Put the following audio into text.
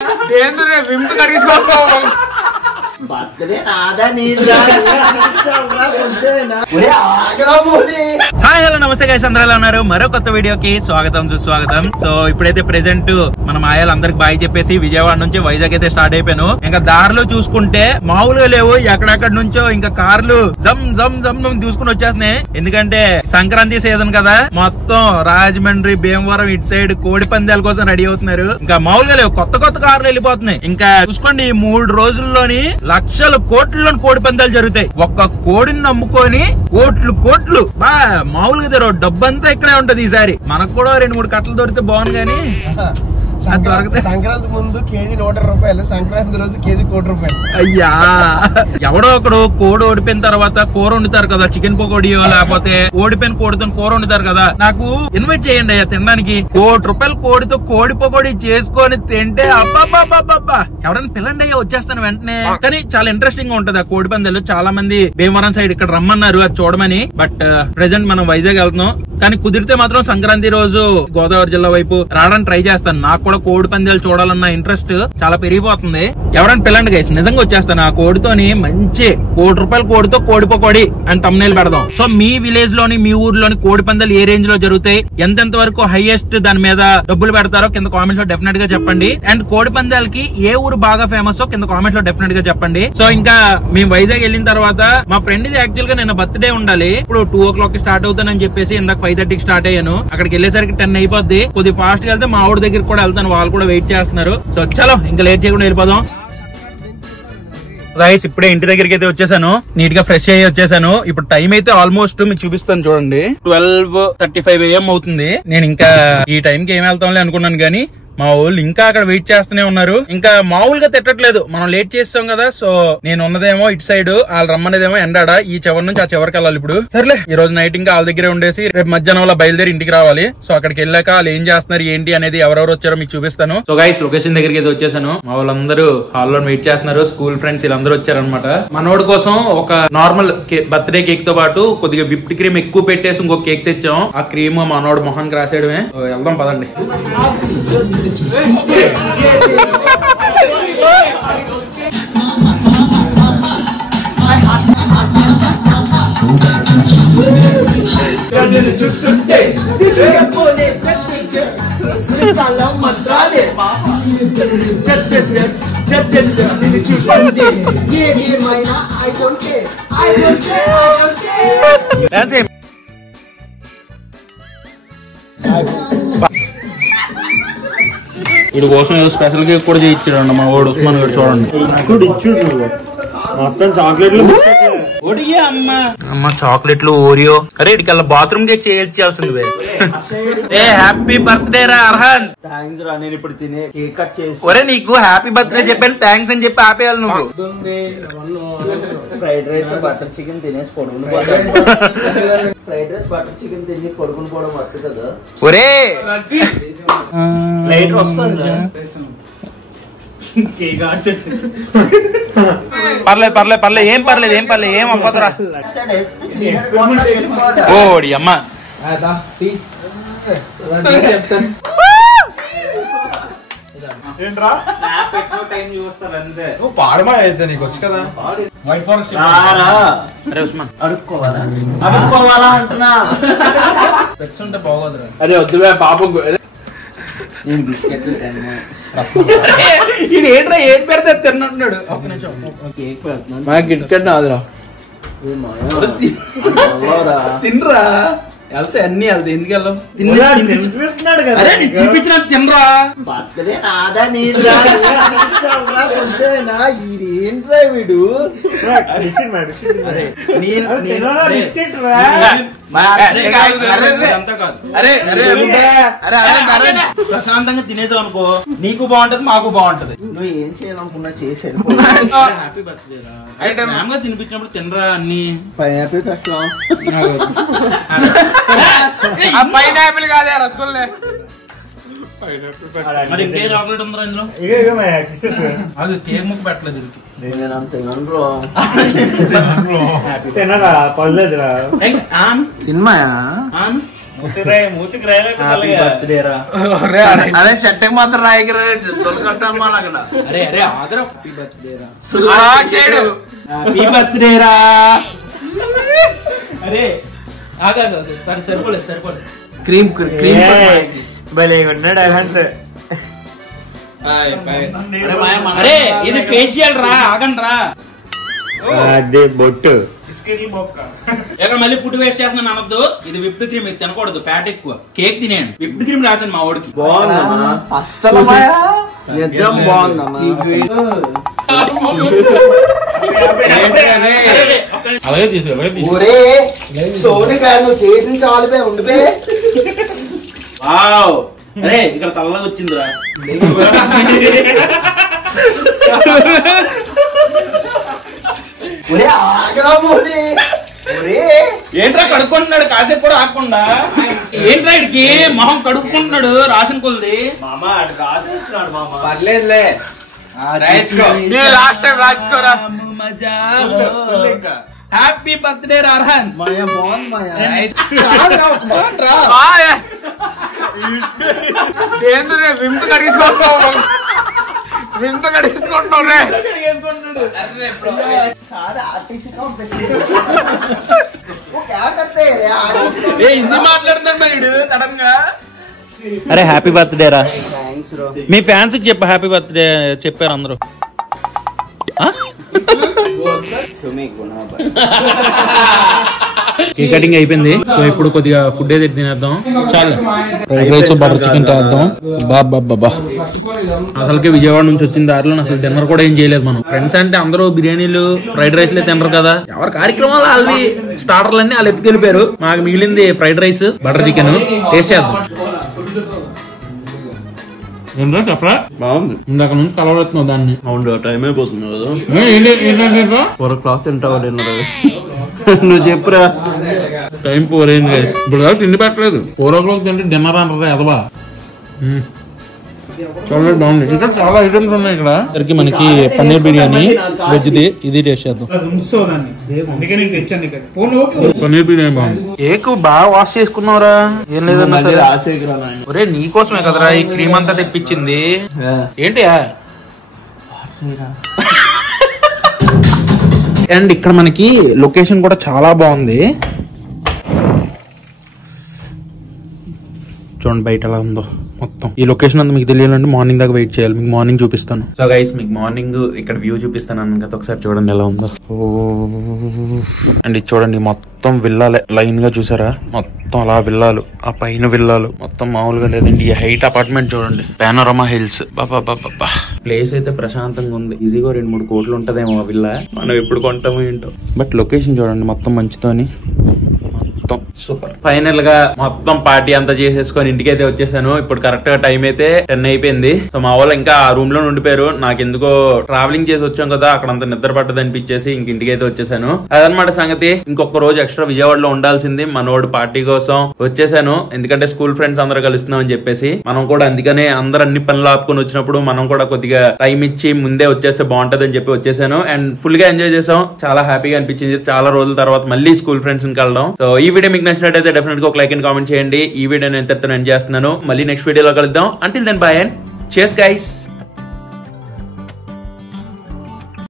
వింపు కడిగించుకో hi hello నమస్తే guys, అందరూ ఎలా ఉన్నారు? మరో కొత్త వీడియోకి స్వాగతం సుస్వాగతం. సో ఇప్పుడైతే ప్రెసెంట్ మనం ఆయాలు అందరికి బాయ్ చెప్పేసి విజయవాడ నుంచి వైజాగ్ అయితే స్టార్ట్ అయిపోయాను. ఇంకా దారిలో చూసుకుంటే మామూలుగా లేవు, ఎక్కడెక్కడ నుంచో ఇంకా కార్లు జమ్ జమ్ జమ్ చూసుకుని వచ్చేస్తున్నాయి. ఎందుకంటే సంక్రాంతి సీజన్ కదా, మొత్తం రాజమండ్రి భీమవరం ఇటు సైడ్ కోడి పందాల కోసం రెడీ అవుతున్నారు. ఇంకా మామూలుగా లేవు, కొత్త కొత్త కార్లు వెళ్ళిపోతున్నాయి. ఇంకా చూసుకోండి, ఈ 3 రోజుల్లోని లక్షల కోట్లలోని కోడి పందాలు జరుగుతాయి. ఒక్క కోడిని నమ్ముకొని కోట్లు బా మామూలుగా డబ్బంతా ఇక్కడే ఉంటది. ఈసారి మనకు కూడా 2-3 కట్టలు దొరికితే బాగుంది కానీ సంక్రాంతి ముందు కేజీ 100 రూపాయలు, సంక్రాంతి రోజు కేజీ 1 కోటి రూపాయలు. అయ్యా, ఎవడో ఒకడు కోడి ఓడిపోయిన తర్వాత కూర వండుతారు కదా, చికెన్ పకోడియో లేకపోతే ఓడిపోయిన కోడితో కూర వండుతారు కదా, నాకు ఇన్వైట్ చేయండి అయ్యా తినడానికి. 1 కోటి రూపాయల కోడితో కోడి పకోడి చేసుకొని తింటే అబ్బాబ్బాబ్బా ఎవరైనా పిల్లండి అయ్యా, వచ్చేస్తాను వెంటనే. కానీ చాలా ఇంట్రెస్టింగ్ గా ఉంటది ఆ కోడి పందాలు. చాలా మంది భీమవరం సైడ్ ఇక్కడ రమ్మన్నారు అది చూడమని. బట్ ప్రెసెంట్ మనం వైజాగ్ వెళ్తున్నాం. కానీ కుదిరితే మాత్రం సంక్రాంతి రోజు గోదావరి జిల్లా వైపు రావడానికి ట్రై చేస్తాను. నాకు కూడా కోడి పందాలు చూడాలన్న ఇంట్రెస్ట్ చాలా పెరిగిపోతుంది. ఎవరైనా పిల్లండి గైస్, నిజంగా వచ్చేస్తాను. ఆ కోడితోని మంచి 1 కోటి రూపాయల కోడితో కోడి పకోడి అని thumbnail పెడదాం. సో మీ విలేజ్ లోని మీ ఊర్లోని కోడి పందాలు ఏ రేంజ్ లో జరుగుతాయి, ఎంతెంత వరకు హైయెస్ట్ దాని మీద డబ్బులు పెడతారో కింద కామెంట్స్ లో డెఫినెట్ గా చెప్పండి. అండ్ కోడి పందాలకి ఏ ఊరు బాగా ఫేమస్ కింద కామెంట్స్ లో డెఫినెట్ గా చెప్పండి. సో ఇంకా మేము వైజాగ్ వెళ్ళిన తర్వాత మా ఫ్రెండ్ ఇది యాక్చువల్ గా నిన్న బర్త్డే ఉండాలి. ఇప్పుడు 2 o'clock కి స్టార్ట్ అవుతానని చెప్పేసి ఇందాక 5:30కి స్టార్ట్ అయ్యాను. అక్కడికి వెళ్ళేసరికి 10 అయిపోద్ది. కొద్ది ఫాస్ట్ గా వెళ్తే మా ఆవిడ దగ్గర కూడా వెళ్తాను, వాళ్ళు కూడా వెయిట్ చేస్తున్నారు. సో చలో ఇంకా లేట్ చేయకుండా వెళ్ళిపోదాం. గైస్ ఇప్పుడే ఇంటి దగ్గరికి అయితే వచ్చేసాను, నీట్ గా ఫ్రెష్ అయ్యి వచ్చేసాను. ఇప్పుడు టైం అయితే ఆల్మోస్ట్ మీకు చూపిస్తాను చూడండి, 12:35 AM అవుతుంది. నేను ఇంకా ఈ టైంకి ఏం వెళ్తాంలే అనుకున్నాను కానీ మా వాళ్ళు ఇంకా అక్కడ వెయిట్ చేస్తూనే ఉన్నారు. ఇంకా మామూలుగా తిట్టట్లేదు, మనం లేట్ చేస్తాం కదా. సో నేను ఉన్నదేమో ఇటు సైడ్, వాళ్ళు రమ్మనేదేమో ఎండాడ. ఈ చివరి నుంచి ఆ చివరికి వెళ్ళాలి. ఇప్పుడు సర్లే, ఈ రోజు నైట్ ఇంకా వాళ్ళ దగ్గరే ఉండేసి రేపు మధ్యాహ్నం బయలుదేరి ఇంటికి రావాలి. సో అక్కడికి వెళ్ళాక వాళ్ళు ఏం చేస్తున్నారు ఏంటి అనేది, ఎవరెవరు వచ్చారో మీకు చూపిస్తాను. సో గైస్ లొకేషన్ దగ్గరికి అయితే వచ్చేసాను. మా వాళ్ళందరూ హాల్లో వెయిట్ చేస్తున్నారు. స్కూల్ ఫ్రెండ్స్ వీళ్ళందరూ వచ్చారనమాట. మనోడి కోసం ఒక నార్మల్ బర్త్డే కేక్ తో పాటు కొద్దిగా విప్డ్ క్రీమ్ ఎక్కువ పెట్టేసి ఇంకో కేక్ తెచ్చాం. ఆ క్రీమ్ మనోడు మొహానికి రాసేయడమే. వెళ్దాం పదండి. చూస్తుంటే వీడి కోసం ఏదో స్పెషల్ కేక్ కూడా చేయించాడు మా వాడు ఉస్మాన్ గారు. చూడండి అమ్మ చాక్లెట్లు ఓరియో. అరే ఇటుకల్లా బాత్రూమ్ కేక్ చేయాల్సింది. ఏ హ్యాపీ బర్త్డే రా అర్హన్. థాంక్స్ రా, నేను ఇప్పుడు తినే కేక్ కట్ చేసి. ఒరే నీకు హ్యాపీ బర్త్డే చెప్పాను, థ్యాంక్స్ అని చెప్పి ఆపేయాలి నువ్వు. ఫ్రైడ్ రైస్ బటర్ చికెన్ తినేసి పడుకుని ఫ్రైడ్ రైస్ బటర్ చికెన్ తిని పడుకుని పోవడం వద్దు కదా. ఒరే పర్లేదు ఏం పర్లేదు ఏం అవ్వదురా. ఓడి అమ్మ ఏంట్రా నువ్వు పాడమా అయితే నీకు వచ్చి కదా. అరే ఉస్మాన్ అడుక్కోవాలా అంటున్నా. పెట్టుంటే బాగోదురా. అరే వద్దు పాపం. ఏంట్రా ఏం పెడితే తిన్నట్టున్నాడు. ఒక్క నిమిషం గిట్కెట్ నాదురా తినరా. వెళ్తే అన్ని వెళ్తాయి, ఎందుకు వెళ్ళావు? తినిపించిన తినరా. ఏంట్రా వీడు ప్రశాంతంగా తినేసావు అనుకో, నీకు బాగుంటది మాకు బాగుంటది. నువ్వు ఏం చేయాలనుకున్నా చేసాను. హ్యాపీ బర్త్డే రా. తినిపించినప్పుడు తినరా అన్ని. పైనాపిల్ కష్టం. పైనాపిల్ కాదే రసగుల్లే. మరి ఇంకే చాక్లెట్ ఉందా ఇందులో? అది కేక్ ముక్క పెట్టలేదు తినరా పర్లేదురా. తినమాయా అదే షర్ట్ మాత్రం రాయకరా అరే అరే ఆదరా హ్యాపీ బర్త్డే రా అరే ఆగా సరిపోలేదు సరిపోలేదు క్రీమ్ క్రీమ్ భలే ఉన్నాడు అహంత్ అరే ఇది ఫేషియల్ రా ఆగండి రా అదే బొట్టు ఎక్కడ మళ్ళీ ఫుడ్ వేస్ట్ చేస్తున్నాను అనొద్దు. ఇది విప్డ్ క్రీమ్, ఇది తినకూడదు, ఫ్యాట్ ఎక్కువ. కేక్ తినేయండి. విప్డ్ క్రీమ్ రాసాను మా వాడికి. అస్సలు అలాగే చేసిన చాలు ఉండిపోయి. అరే ఇక్కడ తల్లగా వచ్చిందిరా. ఏంట్రా కడుక్కుంటున్నాడు కాసేపు కూడా ఆకుండా? ఏంట్రా ఇడికి మొహం కడుక్కుంటున్నాడు రాసిన కొద్ది. పర్లేదులే లాస్ట్ టైం రాసుకోరా. Happy birthday Rahan. వింత కడిగించుకుంటున్నావు హిందీ మాట్లాడుతున్నాడు మరి సడన్ గా. అరే హ్యాపీ బర్త్డే రా. మీ ఫ్యాన్స్ కి చెప్ప హ్యాపీ బర్త్డే చెప్పారు అందరూ. కేక్ కటింగ్ అయిపోయింది. సో ఇప్పుడు కొద్దిగా ఫుడ్ ఏదైతే తినేద్దాం. చాలు ఫ్రైడ్ రైస్ బటర్ చికెన్ చేద్దాం. బాబా అసలుకి విజయవాడ నుంచి వచ్చిన దారిలో అసలు డిన్నర్ కూడా ఏం చేయలేదు మనం. ఫ్రెండ్స్ అంటే అందరూ బిర్యానీలు ఫ్రైడ్ రైస్ లే తినరు కదా. ఎవరి కార్యక్రమాలు వాళ్ళవి, స్టార్టర్లన్నీ వాళ్ళు ఎత్తుకెళ్ళిపోయారు. మాకు మిగిలింది fried rice butter chicken. Taste చేద్దాం. చెప్పరా బాగుంది. ఇందాక నుంచి కలవడుతున్నావు దాన్ని. అవును టైం అయిపోతుంది కదా. 4 o'clock తింటావా డిన్నర్? నువ్వు చెప్పురా. టైం 4 అయింది గైస్. ఇప్పుడు తిండి పెట్టలేదు. 4 o'clock తింటే డిన్నర్ అంటారా ఎదవా? చాలా బాగుంది. ఇంకా చాలా ఐటమ్స్ ఉన్నాయి ఇక్కడ. ఇక్కడికి మనకి పన్నీర్ బిర్యానీ వెజ్ ది, ఇది టేస్ట్ చేద్దాం. పన్నీర్ బిర్యానీ బాగుంది. కేక్ బాగా వాష్ చేసుకున్నావురా. ఏం లేదన్నా ఒరే నీకోసమే కదరా ఈ క్రీమ్ అంతా తెప్పించింది. ఏంటి అండ్ ఇక్కడ మనకి లొకేషన్ కూడా చాలా బాగుంది. చూడండి బయట ఎలా ఉందో మొత్తం. ఈ లొకేషన్ అంతా మీకు తెలియాలంటే మార్నింగ్ దాకా వెయిట్ చేయాలి. మీకు మార్నింగ్ చూపిస్తాను. సో గైస్ మీకు మార్నింగ్ ఇక్కడ వ్యూ చూపిస్తాను అన్న కదా, ఒకసారి చూడండి ఎలా ఉందో. అండ్ ఇది చూడండి మొత్తం విల్లాలే లైన్ గా చూసారా. మొత్తం అలా విల్లాలు, ఆ పైన విల్లాలు మొత్తం మామూలుగా లేదండి. ఈ హైట్ అపార్ట్మెంట్ చూడండి, పానోరమా హిల్స్. బాబా ప్లేస్ అయితే ప్రశాంతంగా ఉంది. ఈజీగా 2-3 కోట్లు ఉంటదేమో ఆ విల్లా. మనం ఎప్పుడు కొంటామో ఏంటో. బట్ లొకేషన్ చూడండి మొత్తం మంచితోని సూపర్. ఫైనల్ గా మొత్తం పార్టీ అంతా చేసేసుకొని ఇంటికైతే వచ్చేసాను. ఇప్పుడు కరెక్ట్ గా టైం అయితే 10 అయిపోయింది. సో మా వాళ్ళు ఇంకా ఆ రూమ్ లో ఉండిపోయారు. నాకు ఎందుకో ట్రావెలింగ్ చేసి వచ్చాం కదా, అక్కడ అంతా నిద్ర పట్టదు అనిపించేసి ఇంక ఇంటికైతే వచ్చేసాను. అదనమాట సంగతి. ఇంకొక రోజు ఎక్స్ట్రా విజయవాడలో ఉండాల్సింది. మనోడు పార్టీ కోసం వచ్చేసాను. ఎందుకంటే స్కూల్ ఫ్రెండ్స్ అందరూ కలుస్తున్నాం అని చెప్పేసి. మనం కూడా అందుకనే అందరు అన్ని పనులు ఆపుకొని వచ్చినప్పుడు మనం కూడా కొద్దిగా టైం ఇచ్చి ముందే వచ్చేస్తే బాగుంటది అని చెప్పి వచ్చేసాను. అండ్ ఫుల్ గా ఎంజాయ్ చేసాం. చాలా హ్యాపీగా అనిపించింది. చాలా రోజుల తర్వాత మళ్ళీ స్కూల్ ఫ్రెండ్స్ ని కలడం. సో ఈ వీడియో మీకు నచ్చినట్టయితే డెఫినెట్ గా ఒక లైక్ అండ్ కామెంట్ చేయండి. ఈ వీడియో నేను ఎంతతో ఎండ్ చేస్తున్నాను. మళ్ళీ నెక్స్ట్ వీడియోలో కలుద్దాం. Until then bye and cheers guys.